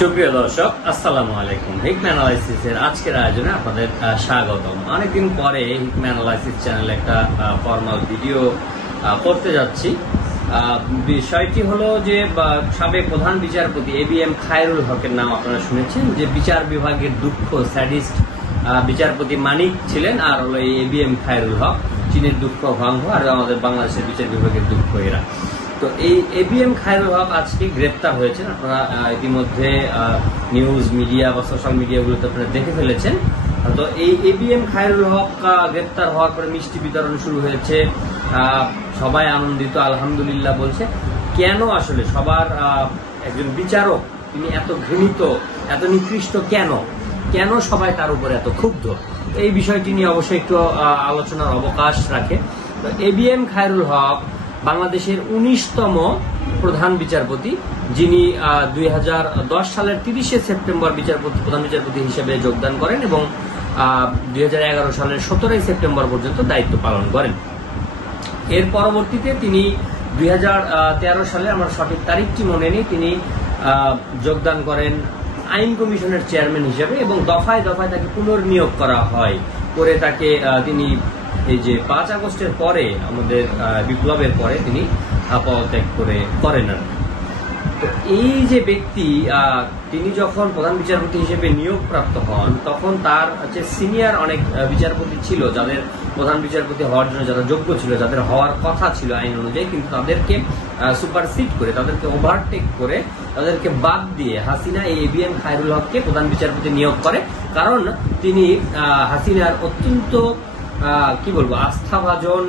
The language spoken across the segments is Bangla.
সুপ্রিয় দর্শক, আসসালামু আলাইকুম। হিকমা অ্যানালাইসিসের আজকের আয়োজনে আপনাদের স্বাগতম। অনেকদিন পরে হিকমা অ্যানালাইসিস চ্যানেলে একটা ফর্মাল ভিডিও করতে যাচ্ছি। বিষয়টি হলো যে সাবেক প্রধান বিচারপতি ABM খায়রুল হকের নাম আপনারা শুনেছেন, যে বিচার বিভাগের দুঃখ স্যাডিস্ট বিচারপতি মানিক ছিলেন, আর হলো এই ABM খায়রুল হক, চীনের দুঃখ ভঙ্গ, আর আমাদের বাংলাদেশের বিচার বিভাগের দুঃখ এরা। তো এই ABM খায়রুল হক আজকে গ্রেপ্তার হয়েছেন। আপনারা ইতিমধ্যে নিউজ মিডিয়া বা সোশ্যাল মিডিয়াগুলোতে আপনারা দেখে ফেলেছেন। তো এই ABM খায়রুল হক গ্রেপ্তার হওয়ার পরে মিষ্টি বিতরণ শুরু হয়েছে, সবাই আনন্দিত, আলহামদুলিল্লাহ বলছে। কেন আসলে সবার একজন বিচারক তিনি এত ঘৃণিত, এত নিকৃষ্ট কেন কেন সবাই তার উপরে এত ক্ষুব্ধ, এই বিষয়টি নিয়ে অবশ্যই একটু আলোচনার অবকাশ রাখে। তো ABM খায়রুল হক বাংলাদেশের 19তম প্রধান বিচারপতি, যিনি 2010 সালের 30শে সেপ্টেম্বর প্রধান বিচারপতি হিসেবে যোগদান করেন এবং 2011 সালের 17ই সেপ্টেম্বর পর্যন্ত দায়িত্ব পালন করেন। এর পরবর্তীতে তিনি 2013 সালে, আমার সঠিক তারিখটি মনে নেই, তিনি যোগদান করেন আইন কমিশনের চেয়ারম্যান হিসেবে এবং দফায় দফায় তাকে পুনর্নিয়োগ করা হয়। করে তাকে তিনি এই যে 5 আগস্টের পরে, আমাদের বিপ্লবের পরে তিনি পদত্যাগ করেন। তো এই যে ব্যক্তি, তিনি যখন প্রধান বিচারপতি হিসেবে নিয়োগপ্রাপ্ত হন, তখন তার যে সিনিয়র অনেক বিচারপতি ছিল, যাদের প্রধান বিচারপতি হওয়ার জন্য যারা যোগ্য ছিল, যাদের হওয়ার কথা ছিল আইন অনুযায়ী, কিন্তু তাদেরকে সুপারসিড করে, তাদেরকে ওভারটেক করে, তাদেরকে বাদ দিয়ে হাসিনা এই ABM খায়রুল হককে প্রধান বিচারপতি নিয়োগ করে। কারণ তিনি হাসিনার অত্যন্ত কি বলবো আস্থাভাজন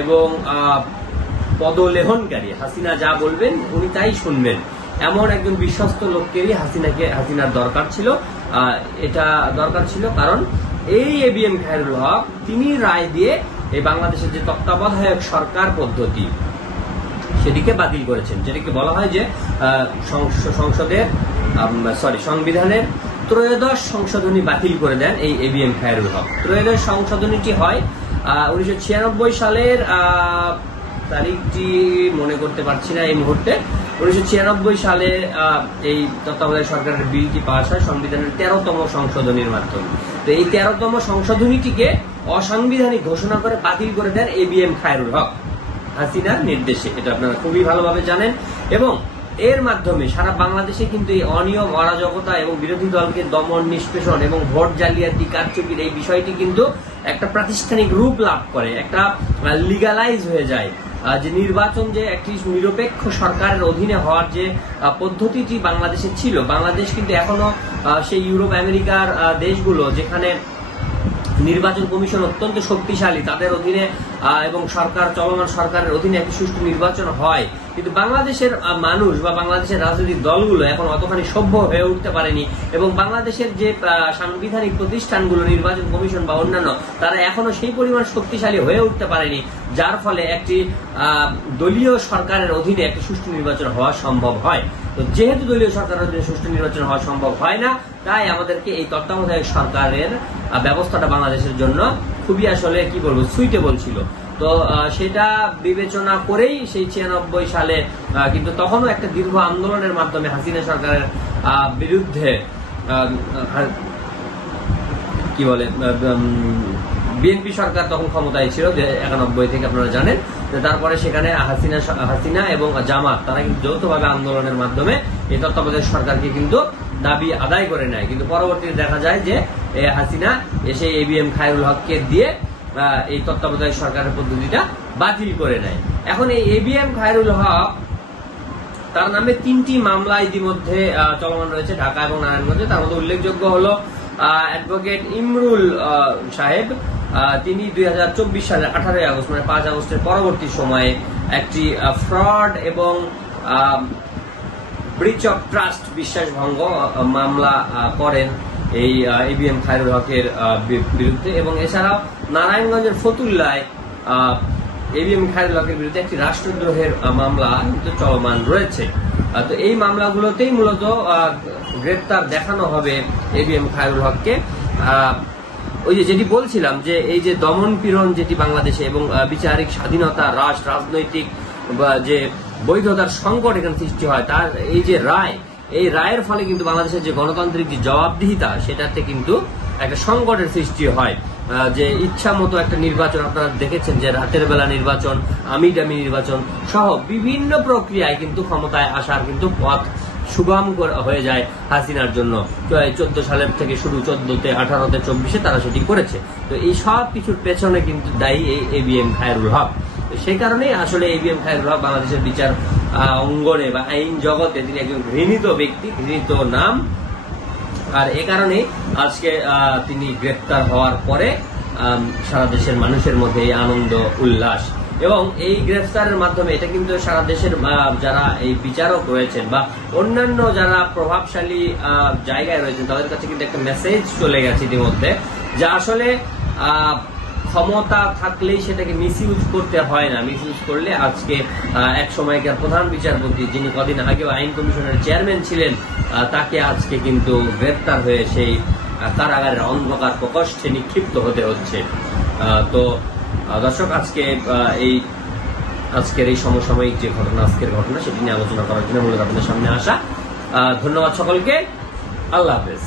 এবং পদলেহনকারী, হাসিনা যা বলবেন উনি তাই শুনবেন, এমন একজন বিশ্বস্ত লোককেই হাসিনার দরকার ছিল। এটা দরকার ছিল কারণ এই ABM খায়রুল হক তিনি রায় দিয়ে এই বাংলাদেশের যে তত্ত্বাবধায়ক সরকার পদ্ধতি সেটিকে বাতিল করেছেন, যেটিকে বলা হয় যে সংবিধানের ত্রয়োদশ সংশোধনী বাতিল করে দেন এই ABM খায়রুল হক। ত্রয়োদশ সংশোধনীটি হয় 1996 সালের, তারিখটি মনে করতে পারছি না এই মুহূর্তে। 1996 সালে এই তত্ত্বাবধায়ক সরকারের বিলটি পাস হয় সংবিধানের 13তম সংশোধনীর মাধ্যমে। তো এই 13তম সংশোধনীটিকে অসাংবিধানিক ঘোষণা করে বাতিল করে দেন ABM খায়রুল হক হাসিনার নির্দেশে। এটা আপনারা খুবই ভালোভাবে জানেন। এবং এর মাধ্যমে সারা বাংলাদেশে কিন্তু এই অনিয়ম, অরাজকতা এবং বিরোধী দলকে দমন, নিষ্পেষণ এবং ভোট জালিয়াতি, কারচুপির এই বিষয়টি কিন্তু একটা প্রাতিষ্ঠানিক রূপ লাভ করে, একটা লিগালাইজ হয়ে যায়। যে নির্বাচন যে একটি নিরপেক্ষ সরকারের অধীনে হওয়ার যে পদ্ধতিটি বাংলাদেশে ছিল, বাংলাদেশ কিন্তু এখনো সেই ইউরোপ আমেরিকার দেশগুলো যেখানে নির্বাচন কমিশন অত্যন্ত শক্তিশালী, তাদের অধীনে এবং চলমান সরকারের অধীনে একটি সুষ্ঠু নির্বাচন হয়, কিন্তু বাংলাদেশের মানুষ বা বাংলাদেশের রাজনৈতিক দলগুলো এখন অতখানি সভ্য হয়ে উঠতে পারেনি এবং বাংলাদেশের যে সাংবিধানিক প্রতিষ্ঠানগুলো, নির্বাচন কমিশন বা অন্যান্য, তারা এখনো সেই পরিমাণ শক্তিশালী হয়ে উঠতে পারেনি, যার ফলে একটি দলীয় সরকারের অধীনে একটি সুষ্ঠু নির্বাচন হওয়া সম্ভব হয়। তো যেহেতু দলীয় সরকারের অধীনে সুষ্ঠু নির্বাচন হওয়া সম্ভব হয় না, তাই আমাদেরকে এই তত্ত্বাবধায়ক সরকারের ব্যবস্থাটা বাংলাদেশের জন্য খুবই আসলে কি বলবো সুইটেবল ছিল। তো সেটা বিবেচনা করেই সেই 96 সালে কিন্তু তখনও একটা দীর্ঘ আন্দোলনের মাধ্যমে হাসিনা সরকারের বিরুদ্ধে কি বলে বিএনপি সরকার তখন ক্ষমতায় ছিল 91 থেকে, আপনারা জানেন। তারপরে সেখানে হাসিনা এবং জামাত তারা কিন্তু যৌথভাবে আন্দোলনের মাধ্যমে এই তত্ত্বাবধায়ক সরকারকে কিন্তু দাবি আদায় করে নেয়। কিন্তু পরবর্তীতে দেখা যায় যে হাসিনা এসে ABM খায়রুল হককে দিয়ে এই তত্ত্বাবধায়ক সরকারের পদ্ধতিটা বাতিল করে নেয়। এখন এই ABM খায়রুল হক, তার নামে 3টি মামলা ইতিমধ্যে চলমান রয়েছে ঢাকা এবং নারায়ণগঞ্জে। তার মধ্যে উল্লেখযোগ্য হলো অ্যাডভোকেট ইমরুল সাহেব, তিনি 2024 সালের 18 আগস্ট, মানে 5 আগস্টের পরবর্তী সময়ে একটি ফ্রড এবং ব্রিচ অফ ট্রাস্ট, বিশ্বাসভঙ্গ মামলা করেন এই ABM খায়রুল হকের বিরুদ্ধে। এবং এছাড়াও নারায়ণগঞ্জের ফতুল্লায় ABM খায়রুল হকের বিরুদ্ধে একটি রাষ্ট্রদ্রোহের মামলা কিন্তু চলমান রয়েছে। তো এই মামলাগুলোতেই মূলত গ্রেপ্তার দেখানো হবে ABM খায়রুল হককে। ওই যেটি বলছিলাম যে এই যে দমন পীড়ন যেটি বাংলাদেশে এবং বিচারিক স্বাধীনতা, রাজনৈতিক যে বৈধতার সংকট এখানে সৃষ্টি হয়, তার এই যে রায়, এই রায়ের ফলে কিন্তু বাংলাদেশের যে গণতান্ত্রিক যে জবাবদিহিতা সেটাতে কিন্তু একটা সংকটের সৃষ্টি হয়। যে ইচ্ছা মতো একটা নির্বাচন আপনারা দেখেছেন যে রাতের বেলা নির্বাচন, আমি ডামি নির্বাচন সহ বিভিন্ন প্রক্রিয়ায় কিন্তু ক্ষমতায় আসার কিন্তু পথ সুগম হয়ে যায় হাসিনার জন্য। 14 সালের থেকে শুরু, 14তে, 18তে, 24-এ তারা সেটি করেছে। তো এই সব কিছুর পেছনে কিন্তু দায়ী এই ABM খায়রুল হক। সেই কারণেই আসলে ABM খায়রুল হক বাংলাদেশের বিচার অঙ্গনে বা আইন জগতে তিনি একজন ঘৃণিত ব্যক্তি, ঘৃণিত নাম। আর এ কারণে আজকে তিনি গ্রেপ্তার হওয়ার পরে সারা দেশের মানুষের মধ্যে এই আনন্দ উল্লাস, এবং এই গ্রেফতারের মাধ্যমে এটা কিন্তু সারা দেশের যারা এই বিচারক রয়েছেন বা অন্যান্য যারা প্রভাবশালী জায়গায় রয়েছেন তাদের কাছে কিন্তু একটা মেসেজ চলে গেছে ইতিমধ্যে, যে আসলে ক্ষমতা থাকলেই সেটাকে মিসইউজ করতে হয় না। মিসইউজ করলে আজকে এক সময়কার প্রধান বিচারপতি যিনি কদিন আগেও আইন কমিশনের চেয়ারম্যান ছিলেন, তাকে আজকে কিন্তু গ্রেফতার হয়ে সেই কারাগারের অন্ধকার প্রকোষ্ঠে নিক্ষিপ্ত হতে হচ্ছে। তো দর্শক, আজকের এই সমসাময়িক যে ঘটনা, আজকের ঘটনা, সেটি নিয়ে আলোচনা করার জন্য মূলত আপনাদের সামনে আসা। ধন্যবাদ সকলকে। আল্লাহ হাফেজ।